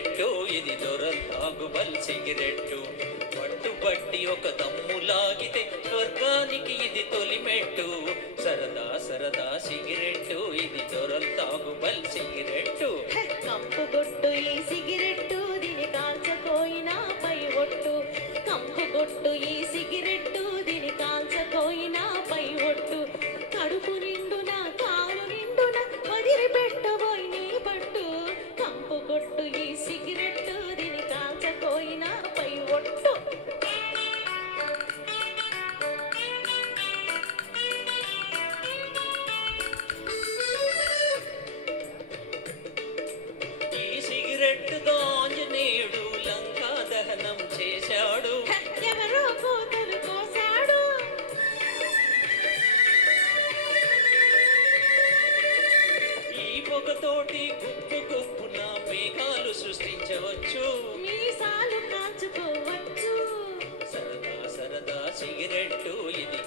cigarette ఇది దొరతాగుబల్ cigarette పట్టుబట్టి ఒక దమ్ము లాగితే స్వర్గానికి ఇది తొలిమెట్టు సరదా సరదా సిగరెట్టు ఇది దొరతాగుబల్ సిగరెట్టు కంపు కొట్టు ఈ సిగరెట్టు దీని కాల్చకోయినా పై ఒట్టు కంపు కొట్టు ఈ సిగరెట్టు దీని కాల్చకోయినా పై ఒట్టు కడుపు నిండున కాలు నిండున వదిలిపెట్టబోయి నీ పట్టు కంపు కొట్టు ఈ సిగరెట్టు దీని కాల్చకోయినా పై ఒట్టు ఈ సిగరెట్టుతో ఆంజనేయుడు లంకా దహనం చేశాడు ఎవరో కోతలు కోసాడు ఈ పొగతోటి గుప్పు గుప్పున మేఘాలు సృష్టించవచ్చు మీసాలు కాల్చుకోవచ్చు సరదా సరదా సిగరెట్టు ఇది